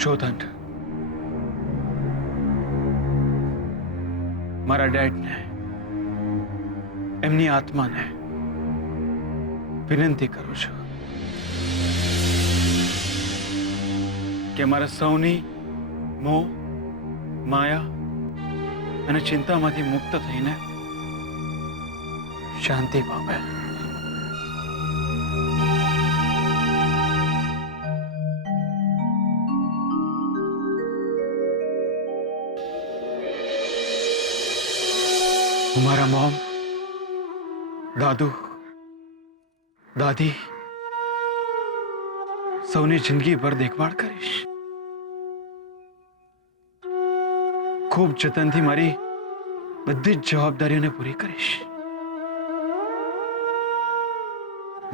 શોધન મારા ડેડને, એમની આત્માને વિનંતી કરું છું કે મારા સૌની મોહ, માયા અને ચિંતામાંથી મુક્ત થઈને શાંતિ પામે. હું મારા મોમ, દાદુ, દાદી સૌની જિંદગીભર દેખભાળ કરીશ. ખૂબ જતનથી મારી બધી જ જવાબદારીઓને પૂરી કરીશ.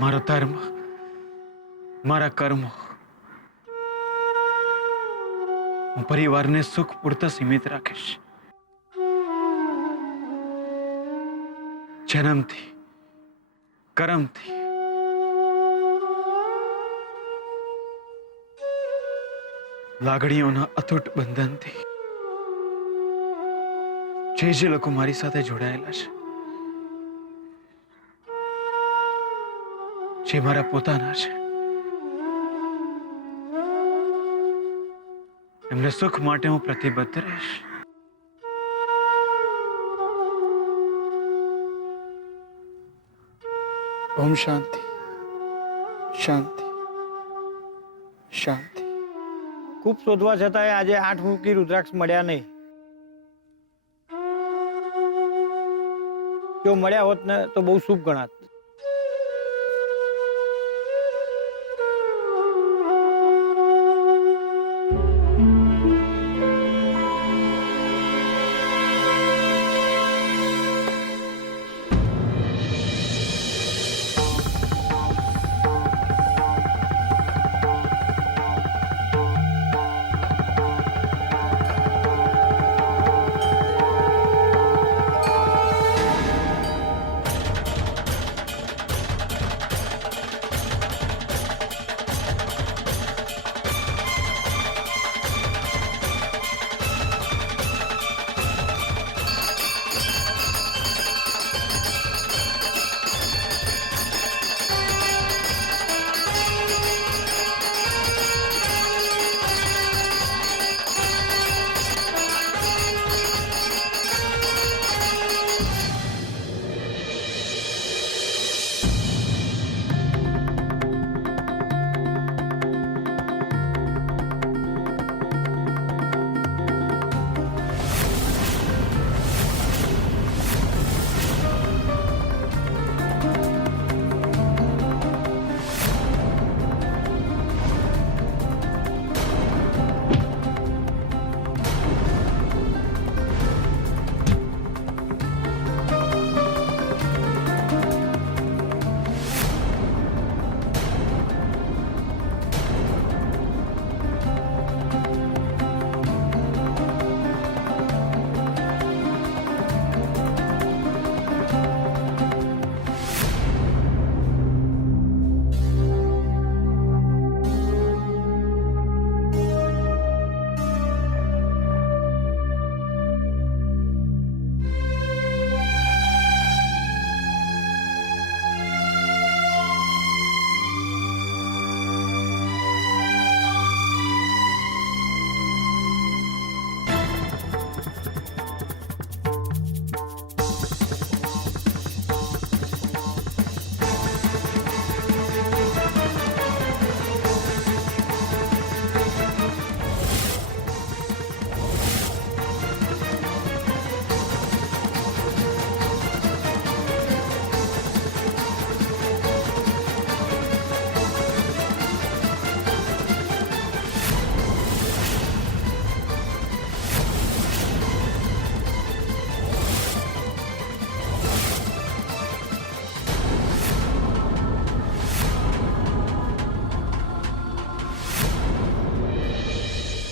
મારો ધર્મ, મારા કર્મો હું પરિવારને સુખ પૂરતા સીમિત રાખીશ. જન્મથી, કર્મથી લાગણીઓના અતૂટ બંધનથી જે લોકો મારી સાથે જોડાયેલા છે, જે મારા પોતાના છે, એમને સુખ માટે હું પ્રતિબદ્ધ રહીશ. ઓમ શાંતિ, શાંતિ, શાંતિ. ખૂબ શોધવા છતાંય આજે 8 મુખી રુદ્રાક્ષ મળ્યા નહીં. જો મળ્યા હોત ને તો બહુ શુભ ગણાત.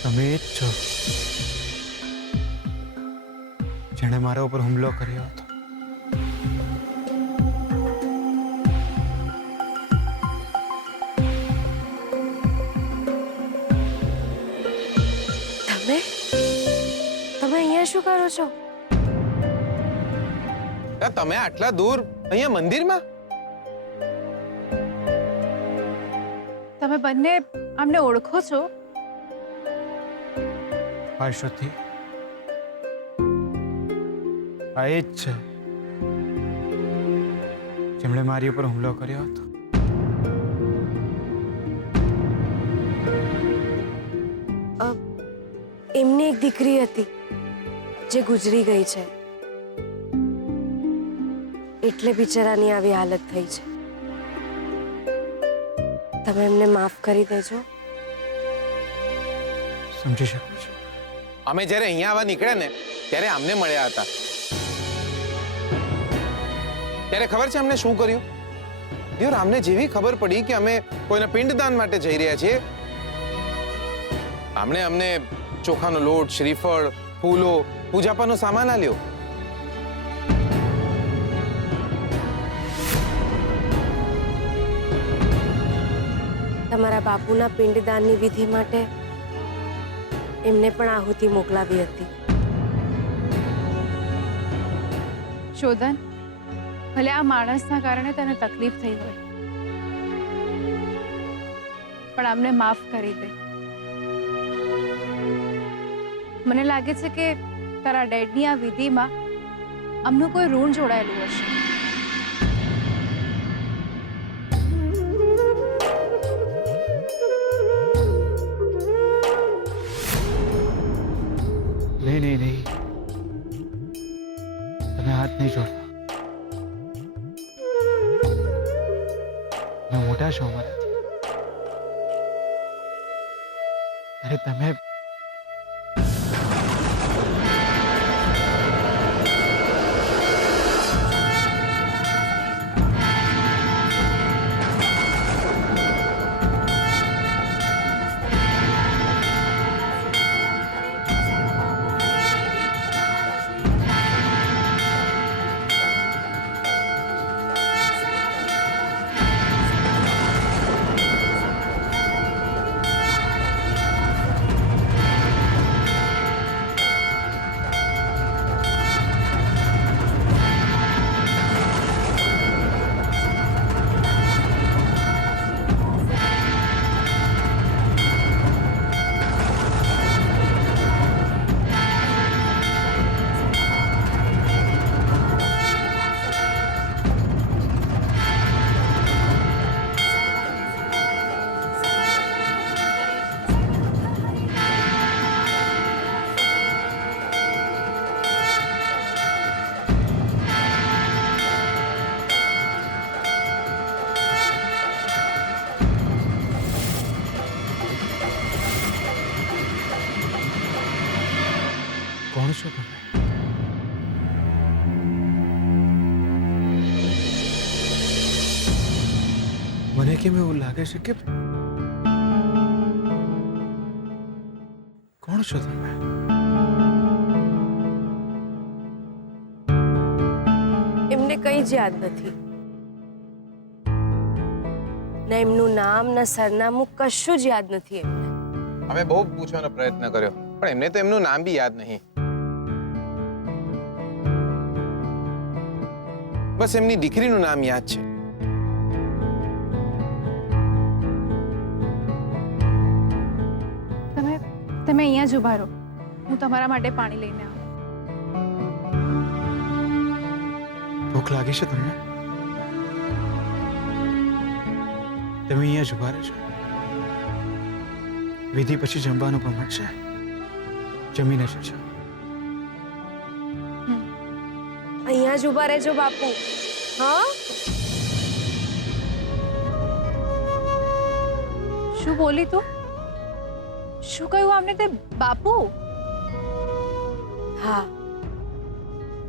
તમે જ છો જેણે મારા ઉપર હુમલો કર્યો હતો. શું કરો છો? તમે આટલા દૂર અહીંયા મંદિરમાં? તમે બંને આમને ઓળખો છો? અશ્વથી આ એ જ છે જેમણે મારી ઉપર હુમલો કર્યો હતો. એમની એક દીકરી હતી જે ગુજરી ગઈ છે, એટલે બિચારાની આવી હાલત થઈ છે. તમે એમને માફ કરી દેજો. સમજી શકું છું. અમે જ્યારે અહીંયા આવવા નીકળ્યા ને ત્યારે આમને મળ્યા હતા. ત્યારે ખબર છે અમને શું કર્યું? દિયોર, અમને જેવી ખબર પડી કે અમે કોઈના પિંડદાન માટે જઈ રહ્યા છીએ, આમણે અમને ચોખાનો લોટ, શ્રીફળ, ફૂલો, પૂજાપાનો સામાન આલ્યો. તમારા બાપુના પિંડદાનની વિધિ માટે એમને પણ આહુતિ મોકલાવી હતી. શોધન, ભલે આ માણસના કારણે તને તકલીફ થઈ હોય, પણ આમને માફ કરી દે. મને લાગે છે કે તારા ડેડની આ વિધિમાં આમનું કોઈ ઋણ જોડાયેલું હશે. નહીં નહીં નહીં, તમે હાથ નહીં જોડો. તમે મોટા છો અમારાથી. અરે તમે કોણ છો તમે? મને કેમ એવું લાગે છે કે કોણ છો તમે? એમને કંઈ જ યાદ નથી. ના એમનું નામ, ના સરનામું, કશું જ યાદ નથી એમને. અમે બહુ પૂછવાનો પ્રયત્ન કર્યો, પણ એમને તો એમનું નામ બી યાદ નહીં. બસ એમની દીકરીનું નામ યાદ છે. તમે અહીંયા જ ઊભા રહો, હું તમારા માટે પાણી લઈને આવું. ભૂખ લાગી છે તમને? તમે અહીંયા જ ઊભા રહેજો. વિધિ પછી જમવાનું પણ મળશે. જમીને જજો. અહીંયા જ ઊભા રહેજો બાપુ. હા, શું બોલી તું? શું કહ્યું આમને તે? બાપુ? હા,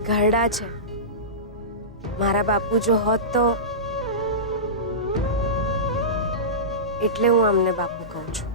ઘરડા છે. મારા બાપુ જો હોત તો એટલે હું અમને બાપુ કહું છું.